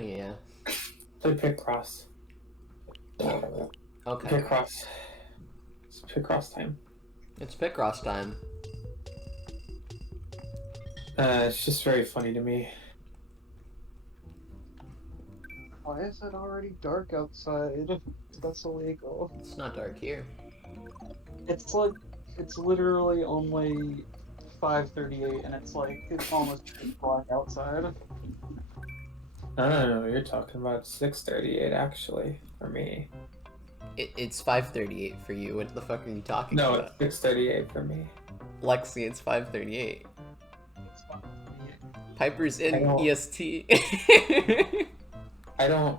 yeah. Play Picross. Okay. Picross. It's Picross time. It's Picross time. It's just very funny to me. Why is it already dark outside? That's illegal. It's not dark here. It's like, it's literally only 5:38 and it's like, it's almost pitch black outside. I don't know what you're talking about. 6:38 actually for me. It's 5:38 for you. What the fuck are you talking No, about? it's 6:38 for me. Lexi, it's 5:38. It's 5:38. Piper's in I don't- EST. I don't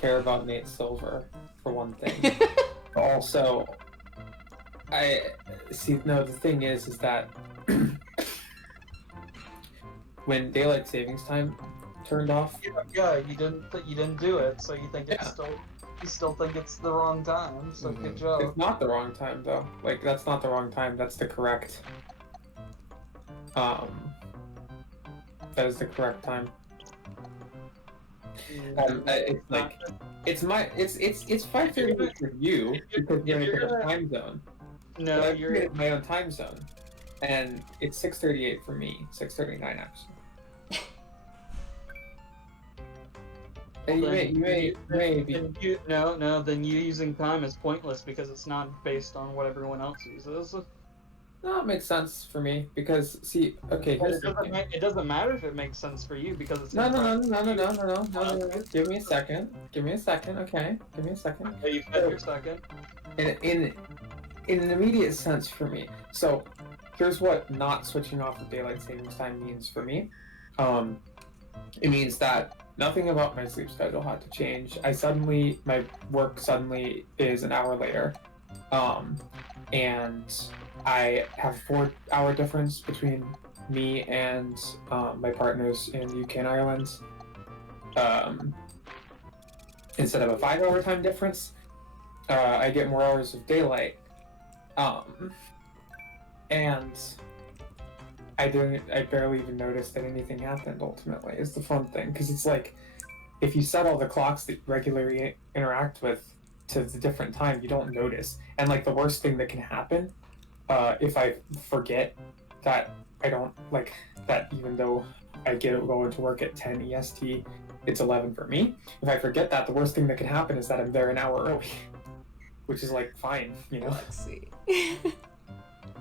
care about Nate Silver for one thing. Also, I see. No, the thing is that when daylight savings time turned off, Yeah, you didn't do it, so you think it's Yeah. still, you still think it's the wrong time. So good job. it's not the wrong time though. Like that's not the wrong time. That's the correct. That is the correct time. It's like it's 5:30 for you because you're in a different time zone. No, But I've you're. created my own time zone, and it's 6:38 for me. 6:39 actually. And you may be. Then you using time is pointless because it's not based on what everyone else uses. No, it makes sense for me because see, okay, But here's the thing. it doesn't matter if it makes sense for you because it's No. No. Give me a second. Okay. Give me a second. Oh, you've had your second. In an immediate sense for me. So here's what not switching off of daylight savings time means for me. It means that nothing about my sleep schedule had to change. My work suddenly is an hour later. And I have a 4-hour difference between me and my partners in the UK and Ireland. Instead of a 5-hour time difference, I get more hours of daylight. And I barely even noticed that anything happened ultimately, is the fun thing. Because it's like, if you set all the clocks that you regularly interact with to the different time, you don't notice. And like the worst thing that can happen, if I forget that I don't, like, that even though I go into work at 10 EST, it's 11 for me. If I forget that, the worst thing that can happen is that I'm there an hour early. Which is like fine, you know? Lexi.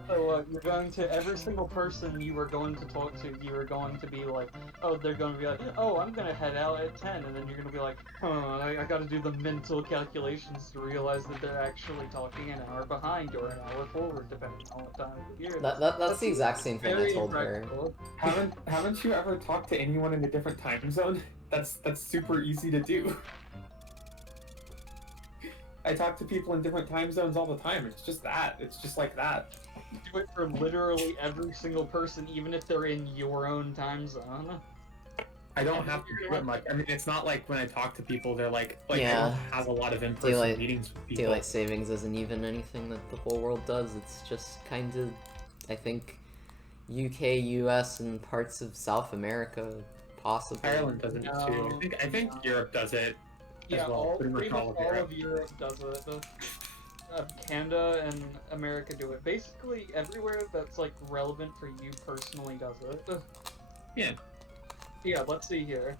So you're going to every single person you were going to talk to, you were going to be like, oh, they're going to be like, oh, I'm going to head out at 10, and then you're going to be like, I got to do the mental calculations to realize that they're actually talking an hour behind or an hour forward, depending on what time of the year. That's the exact same thing I Very told her. impractical. Haven't you ever talked to anyone in a different time zone? That's super easy to do. I talk to people in different time zones all the time. It's just that. It's just like that. Do it for literally every single person, even if they're in your own time zone. I don't have to do it much. I mean, it's not like when I talk to people, they're like I Yeah. don't have a lot of in-person Daylight- meetings with people. Daylight savings isn't even anything that the whole world does. It's just kind of, I think, UK, US, and parts of South America, possibly. Ireland does it No. too. I think Europe does it. Yeah, well, pretty much pretty much all of all Europe. of Europe does it. Canada and America do it. Basically, everywhere that's like relevant for you personally does it. Yeah. Yeah, let's see here.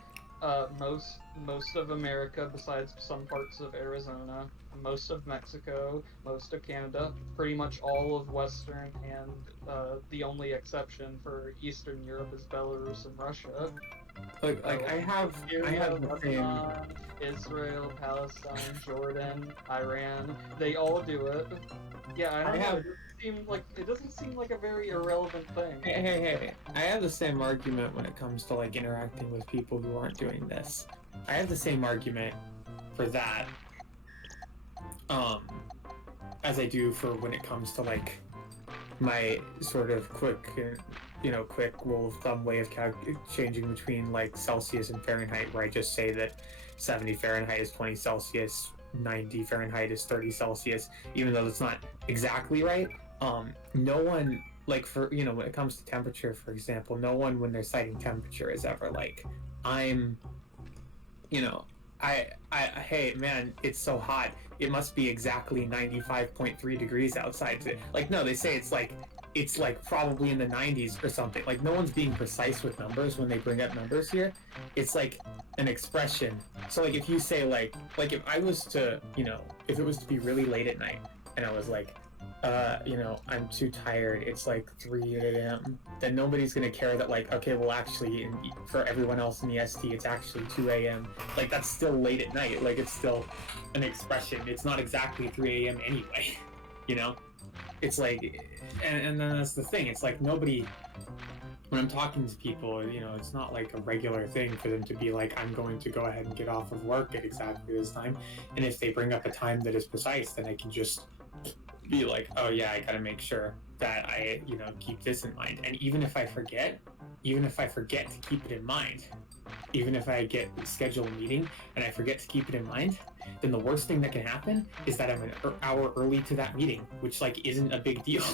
Most of America, besides some parts of Arizona, most of Mexico, most of Canada, pretty much all of Western, and the only exception for Eastern Europe is Belarus and Russia. Like I have Syria, the same. Lebanon, Israel, Palestine, Jordan, Iran, they all do it. Yeah, I don't know. It doesn't seem like a very irrelevant thing. Hey. I have the same argument when it comes to like interacting with people who aren't doing this. I have the same argument for that. As I do for when it comes to like my sort of quick rule of thumb way of changing between like Celsius and Fahrenheit, where I just say that 70 Fahrenheit is 20 Celsius, 90 Fahrenheit is 30 Celsius, even though that's not exactly right. No one, like, for, when it comes to temperature, for example, no one when they're citing temperature is ever like, I'm you know, hey man, it's so hot. It must be exactly 95.3 degrees outside today. Like, no, they say it's like probably in the 90s or something. Like, no one's being precise with numbers when they bring up numbers here. It's like an expression. So like if you say like if I was to, you know, if it was to be really late at night and I was like, you know, I'm too tired, it's like 3 a.m., then nobody's gonna care that, like, okay, well, actually, for everyone else in the ST, it's actually 2 a.m. Like, that's still late at night. Like, it's still an expression. It's not exactly 3 a.m. anyway, you know? It's like, and then that's the thing. It's like nobody, when I'm talking to people, you know, it's not like a regular thing for them to be like, I'm going to go ahead and get off of work at exactly this time. And if they bring up a time that is precise, then I can just be like, oh yeah, I gotta make sure that I, you know, keep this in mind. And even if I forget to keep it in mind, even if I schedule a meeting and I forget to keep it in mind, then the worst thing that can happen is that I'm an hour early to that meeting, which like isn't a big deal.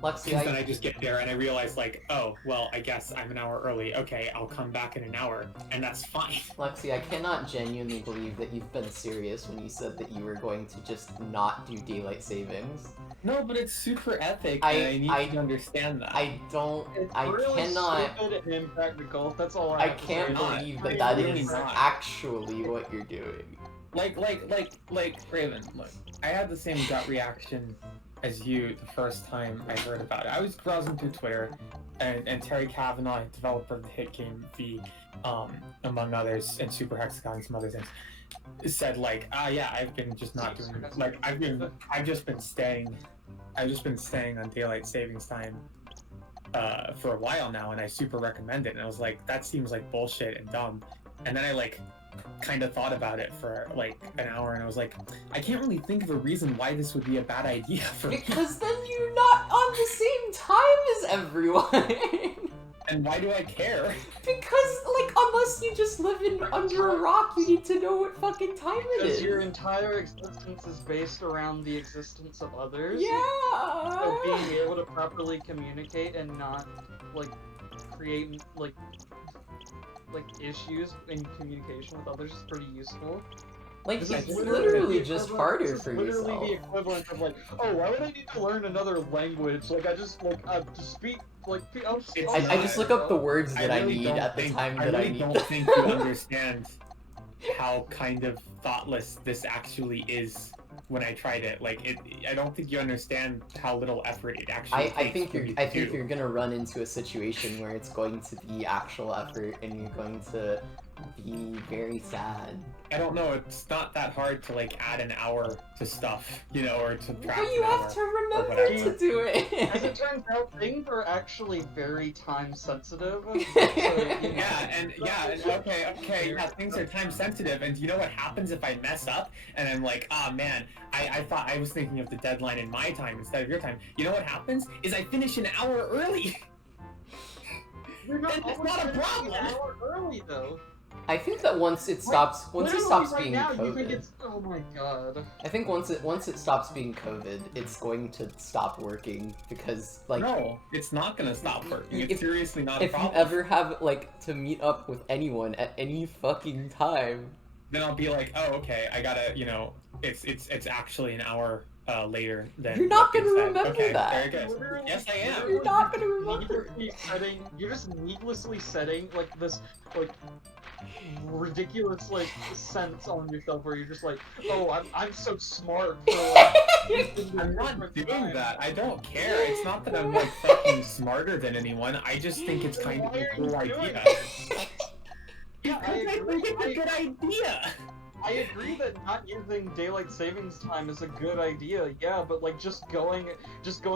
Lexi, Then I just get there and I realize like, oh, well, I guess I'm an hour early. Okay, I'll come back in an hour, and that's fine. Lexi, I cannot genuinely believe that you've been serious when you said that you were going to just not do daylight savings. No, but it's super epic, and I need you to understand that. It's really stupid and impractical. That's all I have to can't say. believe that that is actually what you're doing. Like, Raven, look, I had the same gut reaction as you the first time I heard about it. I was browsing through Twitter, and Terry Kavanaugh, developer of the hit game V, among others, and Super Hexagon and some other things, said like, yeah, I've been just not doing, like, I've just been staying on daylight savings time for a while now, and I super recommend it. And I was like, that seems like bullshit and dumb. And then I like kind of thought about it for like an hour, and I was like, I can't really think of a reason why this would be a bad idea for me. Because then you're not on the same time as everyone. And why do I care? Because, like, unless you just live under a rock, you need to know what fucking time it is. Because your entire existence is based around the existence of others. Yeah. So being able to properly communicate and not, like, create, like issues in communication with others is pretty useful. Like, This it's is literally just harder for literally yourself. the equivalent of like, oh, why would I need to learn another language? Like, I just speak, like, I just look up the words that I need at the time that I need. I don't think you understand how kind of thoughtless this actually is when I tried it. Like, I don't think you understand how little effort it actually takes. I think you're gonna run into a situation where it's going to be actual effort, and you're going to be very sad. I don't know, it's not that hard to like add an hour to stuff, you know, or to practice. But you have to remember to do it. As it turns out, things are actually very time sensitive. Things are time sensitive, and you know what happens if I mess up and I'm like, ah, man, I thought I was thinking of the deadline in my time instead of your time. You know what happens is I finish an hour early. It's not a problem. An hour early though. I think that once it stops being COVID. You think it's, oh my god. I think once it stops being COVID, it's going to stop working, because like, no, it's not gonna stop working. It's seriously not a problem. If you ever have like to meet up with anyone at any fucking time, then I'll be like, oh, okay, I gotta, you know, it's actually an hour later than. You're not gonna remember that. Very good. Yes, I am. You're not gonna remember. You're just needlessly setting like this like ridiculous like sense on yourself where you're just like, oh, I'm so smart for like, I'm not doing that. I don't care. It's not that I'm like fucking smarter than anyone. I just think it's kind of a cool idea. Yeah, I think it's a good idea. I agree that not using daylight savings time is a good idea, yeah, but like just going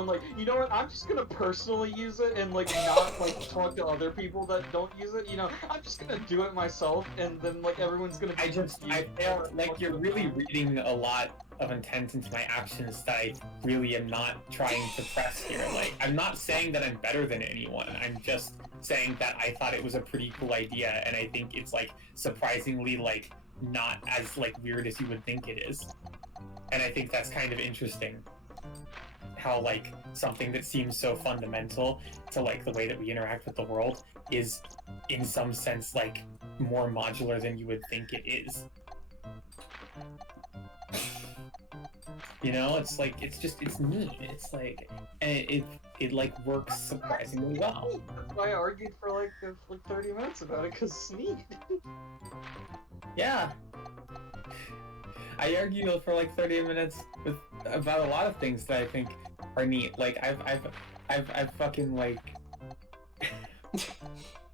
like, you know what, I'm just gonna personally use it and like not like talk to other people that don't use it, you know, I'm just gonna do it myself, and then like everyone's gonna be I feel like you're really reading a lot of intent into my actions that I really am not trying to press here. Like, I'm not saying that I'm better than anyone, I'm just saying that I thought it was a pretty cool idea, and I think it's like surprisingly like not as like weird as you would think it is. And I think that's kind of interesting, how like something that seems so fundamental to like the way that we interact with the world is in some sense like more modular than you would think it is. You know, it's like it's neat. It's like, and it like works surprisingly well. That's why I argued for like 30 minutes about it, because it's neat. Yeah. I argued for like 30 minutes about a lot of things that I think are neat. Like I've fucking like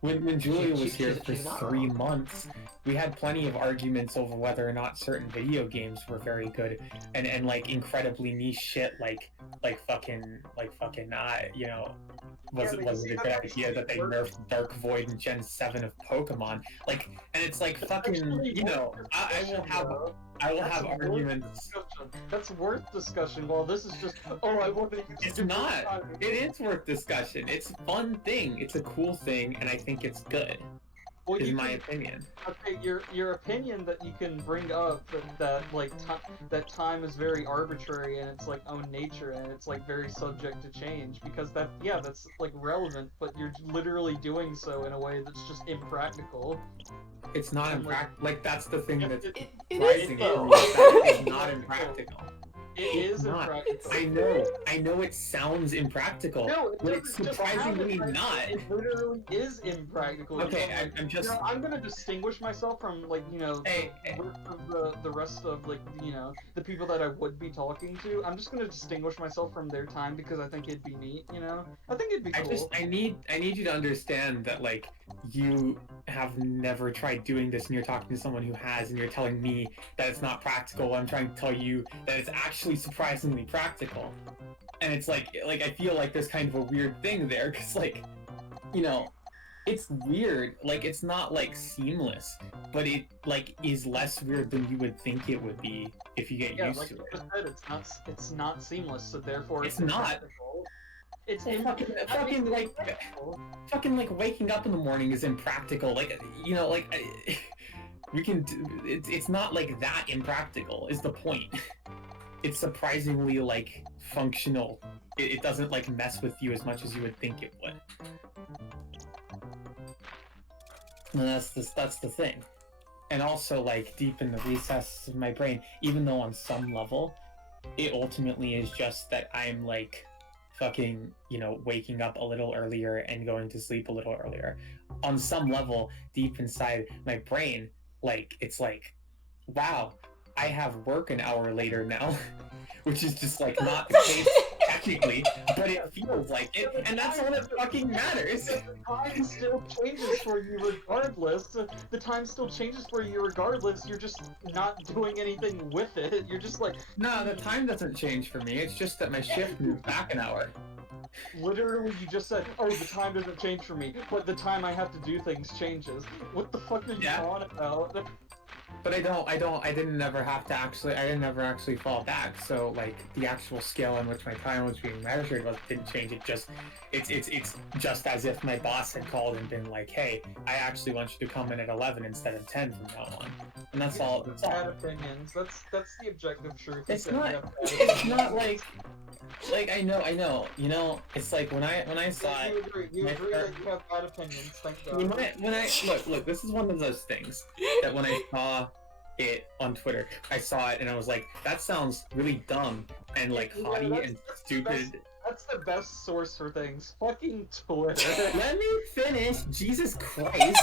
when Julia was here for 3 months, we had plenty of arguments over whether or not certain video games were very good, and like incredibly niche shit like fucking you know, was it a good idea that they nerfed Dark Void in Gen 7 of Pokemon? Like, and it's like fucking, you know, I will have arguments. That's worth discussion. Well, this is just, oh, I want to use It's not. It is worth discussion. It's a fun thing. It's a cool thing, and I think it's good. Well, in my opinion. Okay, your opinion that you can bring up that like that time is very arbitrary and it's like own nature and it's like very subject to change, because that's like relevant, but you're literally doing so in a way that's just impractical. It's not impractical. Like that's the thing that's it surprising. is, though. It's not impractical. It is impractical. I know it sounds impractical, No, but it's surprisingly not. It literally is impractical. Okay, I'm just. You know, I'm gonna distinguish myself from like, you know, Hey, the rest of like, you know, the people that I would be talking to. I'm just gonna distinguish myself from their time because I think it'd be neat. You know, I think it'd be cool. I need you to understand that like you have never tried doing this, and you're talking to someone who has, and you're telling me that it's not practical. I'm trying to tell you that it's actually surprisingly practical, and it's like I feel like there's kind of a weird thing there, because like, you know, it's weird. Like it's not like seamless, but it like is less weird than you would think it would be if you get used to it. Like you just said, it's not seamless, so therefore it's not. It's fucking like waking up in the morning is impractical. Like, you know, like we can. It's not like that impractical. Is the point? It's surprisingly like functional. It doesn't like mess with you as much as you would think it would. And that's the thing. And also like deep in the recesses of my brain, even though on some level, it ultimately is just that I'm like fucking, you know, waking up a little earlier and going to sleep a little earlier. On some level, deep inside my brain, like, it's like, wow, I have work an hour later now, which is just like not the case technically, but it feels like it, and that's all that fucking matters. The time still changes for you regardless. The time still changes for you regardless. You're just not doing anything with it. You're just like... No, the time doesn't change for me. It's just that my shift moves back an hour. Literally, you just said, oh, the time doesn't change for me, but the time I have to do things changes. What the fuck are you on about? But I didn't ever actually fall back, so like the actual scale on which my time was being measured didn't change. It's just as if my boss had called and been like, hey, I actually want you to come in at 11 instead of 10 from now on. And that's all. Bad opinions. That's the objective truth. It's not like I know. You know, it's like when I saw it. You agree that you have bad opinions. Thank God. Look, this is one of those things that when I saw it on Twitter, I saw it and I was like, that sounds really dumb and like haughty and stupid. That's the best source for things. Fucking Twitter. Let me finish. Jesus Christ.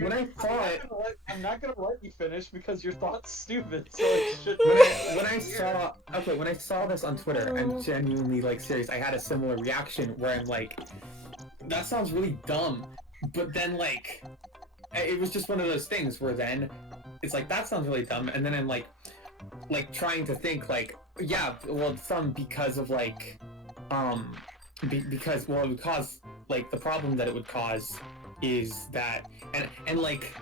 When I saw it, I'm not gonna let you finish because your thought's stupid. So it should. When I saw this on Twitter, I'm genuinely like serious. I had a similar reaction where I'm like, that sounds really dumb. But then like, it was just one of those things where then it's like that sounds really dumb, and then I'm like trying to think like, yeah, well, some because of like, because well, it would cause like the problem that it would cause is that and like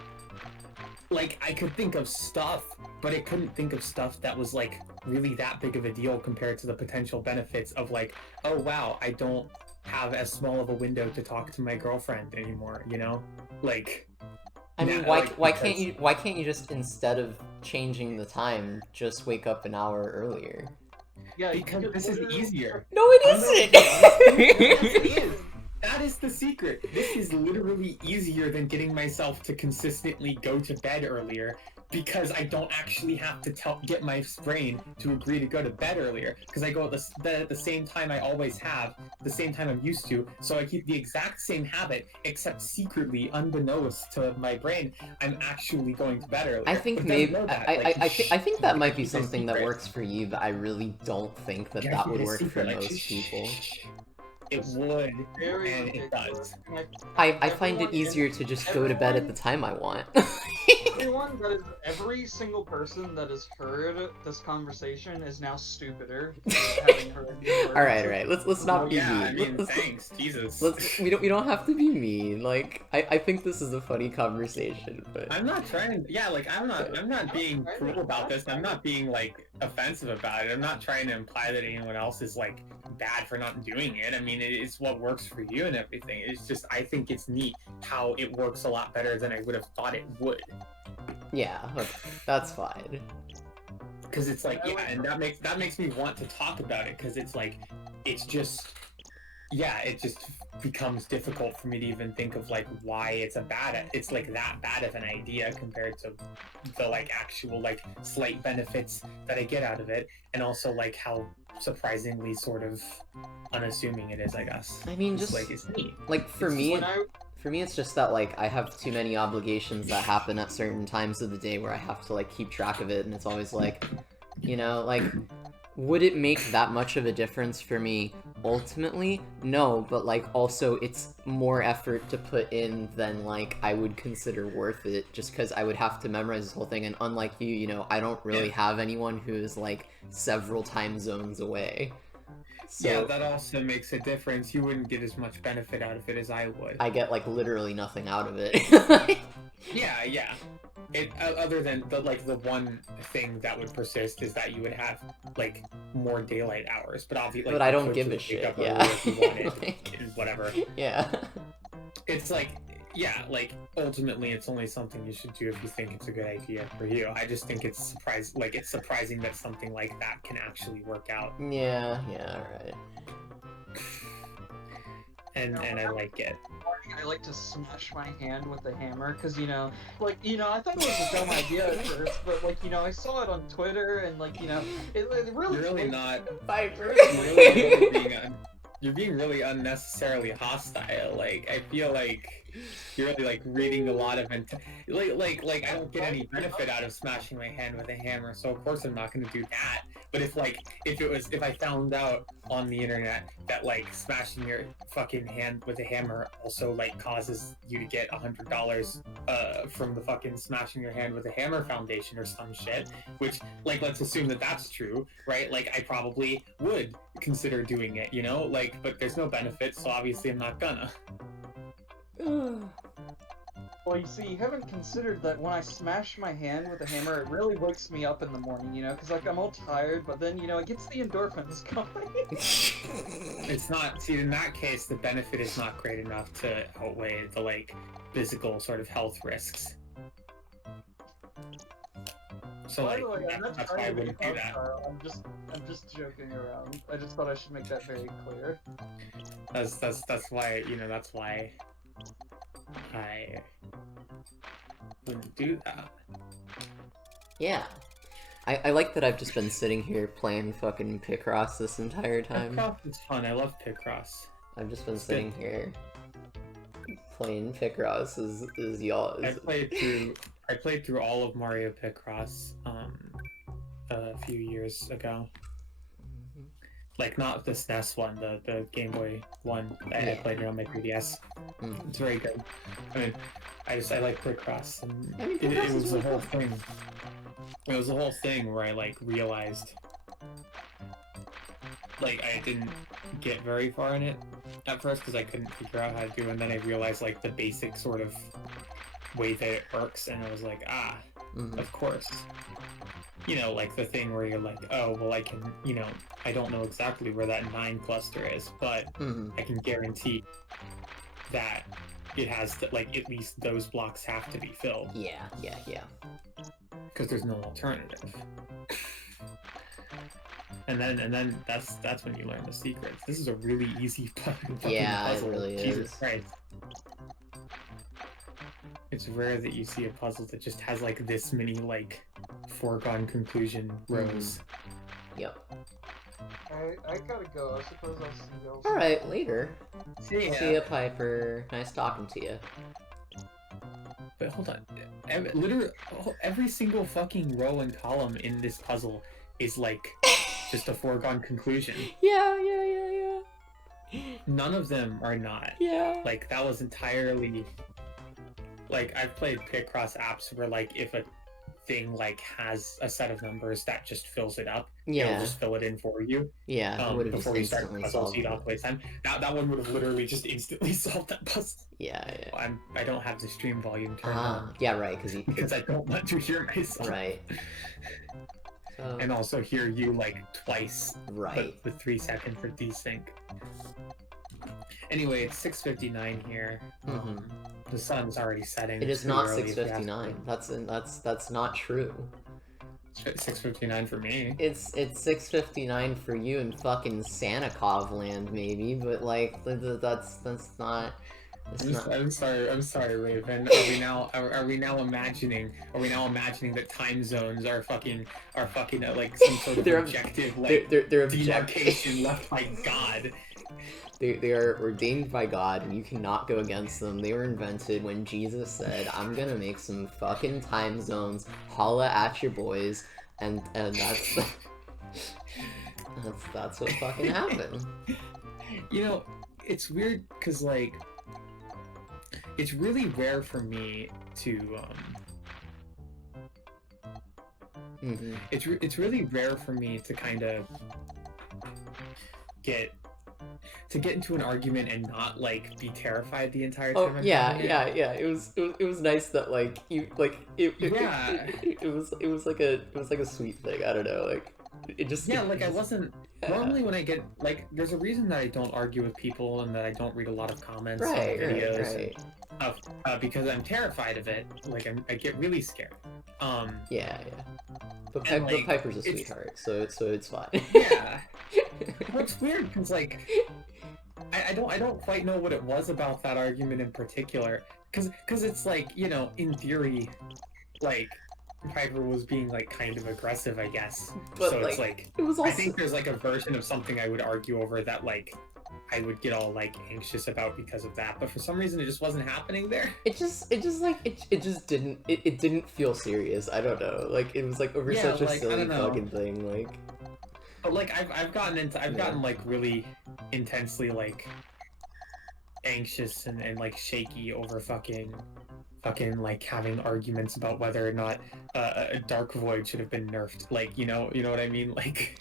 I could think of stuff, but I couldn't think of stuff that was like really that big of a deal compared to the potential benefits of like, oh wow, I don't have as small of a window to talk to my girlfriend anymore, you know? Like, I mean, why can't you just, instead of changing the time, just wake up an hour earlier? Yeah, because this is easier. No, it isn't. That is the secret. This is literally easier than getting myself to consistently go to bed earlier because I don't actually have to get my brain to agree to go to bed earlier because I go at the same time I always have, the same time I'm used to. So I keep the exact same habit, except secretly, unbeknownst to my brain, I'm actually going to bed earlier. I think But it maybe doesn't know that. I think that might be keep it a something that secret. works for you, but I really don't think that Gotta that keep would it a work for secret, like, most shh, people. shh, shh. It would, Very and it ridiculous. does. I find it Everyone- easier to just go to bed at the time I want. Every single person that has heard this conversation is now stupider for having heard these words. All right. Let's not Well, be yeah, mean. I mean, Let's- thanks, Jesus. we don't have to be mean. Like I think this is a funny conversation, but I'm not trying. Yeah, like I'm not being cruel about this. I'm not being like offensive about it. I'm not trying to imply that anyone else is like bad for not doing it. I mean, it's what works for you and everything. It's just I think it's neat how it works a lot better than I would have thought it would. yeah, that's fine. Because it's like, yeah, and that makes me want to talk about it because it's like, it's just, yeah, it just becomes difficult for me to even think of like why it's like that bad of an idea compared to the like actual like slight benefits that I get out of it, and also like how surprisingly sort of unassuming it is, I guess. I mean, It's just like it's neat. like for It's me, When I it's just that like I have too many obligations that happen at certain times of the day where I have to like keep track of it, and it's always like, you know, like, would it make that much of a difference for me ultimately? No, but like also it's more effort to put in than like I would consider worth it, just because I would have to memorize this whole thing, and unlike you, you know, I don't really have anyone who is like several time zones away. So Yeah, that also makes a difference. You wouldn't get as much benefit out of it as I would. I get like literally nothing out of it. Yeah. It other than the one thing that would persist is that you would have like more daylight hours, but obviously, But I don't give a shit, yeah. If you wanted, Like- and whatever. Yeah. It's like, yeah, like ultimately, it's only something you should do if you think it's a good idea for you. I just think it's surprising that something like that can actually work out, Yeah, alright. and I like it. I like to smash my hand with the hammer because I thought it was a dumb idea at first, but I saw it on Twitter and it really. You're really not. Viper. You're being really unnecessarily hostile. Like, I feel like you're really like reading a lot of like I don't get any benefit out of smashing my hand with a hammer, so of course I'm not going to do that. But if I found out on the internet that like smashing your fucking hand with a hammer also like causes you to get $100 from the fucking smashing your hand with a hammer foundation or some shit, which like let's assume that that's true, right? Like I probably would consider doing it, you know, like, but there's no benefit, so obviously I'm not gonna. Well, you see, you haven't considered that when I smash my hand with a hammer, it really wakes me up in the morning, because I'm all tired, but then it gets the endorphins going. It's not, see, in that case, the benefit is not great enough to outweigh the like physical sort of health risks. So By like, the way, I'm not that's why I trying to be wouldn't do that. hostile. I'm just joking around. I just thought I should make that very clear. That's why, that's why I wouldn't do that. Yeah. I like that I've just been sitting here playing fucking Picross this entire time. Picross is fun. I love Picross. I've just been sitting here playing Picross as y'all. I played through all of Mario Picross a few years ago. Like, not the SNES one, the Game Boy one. I played it on my 3DS. Mm. It's very good. I mean, I like Picross, and I mean, it Picross was is the really whole fun. thing. It was the whole thing where I like realized, like, I didn't get very far in it at first because I couldn't figure out how to do it, and then I realized like the basic sort of way that it works, and I was like, of course. Like the thing where you're like, oh, well, I can, I don't know exactly where that 9 cluster is, but I can guarantee that it has to, like, at least those blocks have to be filled. Yeah. Because there's no alternative. And then that's when you learn the secrets. This is a really easy fucking Yeah, it puzzle. really Jesus is. Christ. It's rare that you see a puzzle that just has like this many like foregone conclusion rows. Yep. I gotta go. I suppose I'll see y'all. Alright, later. See See ya, Piper. Nice talking to you. But hold on, literally every single fucking row and column in this puzzle is like just a foregone conclusion. Yeah. None of them are not. Yeah. Like that was entirely. Like I've played Picross apps where like if a thing like has a set of numbers that just fills it up, it'll Yeah. just fill it in for you. Yeah. It would have just Before you start the instantly puzzle, so solved you don't it. waste time. That one would have literally just instantly solved that puzzle. Yeah. I don't have the stream volume turned on Yeah, right, because I don't want to hear myself. Right. So, And also hear you like twice. right. The 3 second for desync. Anyway, it's 6:59 here. Mhm. The sun's already setting. It It's is too not early if you ask 6:59. That's not true. me. 6:59 for me. It's 6:59 for you in fucking Santakov land, maybe, but like that's not. It's not. I'm sorry, Raven. Are we now imagining that time zones are fucking like some sort of They're- objective like They're demarcation left by God? They are ordained by God, and you cannot go against them. They were invented when Jesus said, "I'm gonna make some fucking time zones. Holla at your boys," and that's that's what fucking happened. You know, it's weird because like it's really rare for me to Mhm. it's really rare for me to kind of get into an argument and not like be terrified the entire time. Oh I'm yeah, having it. yeah. It was nice that like you like Yeah. it was like a sweet thing. I don't know, like it just Yeah, it like I just- wasn't yeah. normally when I get like there's a reason that I don't argue with people and that I don't read a lot of comments Right, on videos right. and stuff, because I'm terrified of it. Like I get really scared. Yeah. But, And, but like, Piper's a it's- sweetheart, so it's fine. Yeah. Well, it's weird because like I don't quite know what it was about that argument in particular because it's like, you know, in theory like Piper was being like kind of aggressive, I guess. But, So like, it's like It was also I think there's like a version of something I would argue over that like I would get all like anxious about because of that, but for some reason it just wasn't happening there. it just didn't feel serious. I don't know. Like it was like over Yeah, such a like, I silly don't know. fucking thing. Like But like I've gotten like really intensely like anxious and like shaky over fucking like having arguments about whether or not a Dark Void should have been nerfed. Like you know what I mean? Like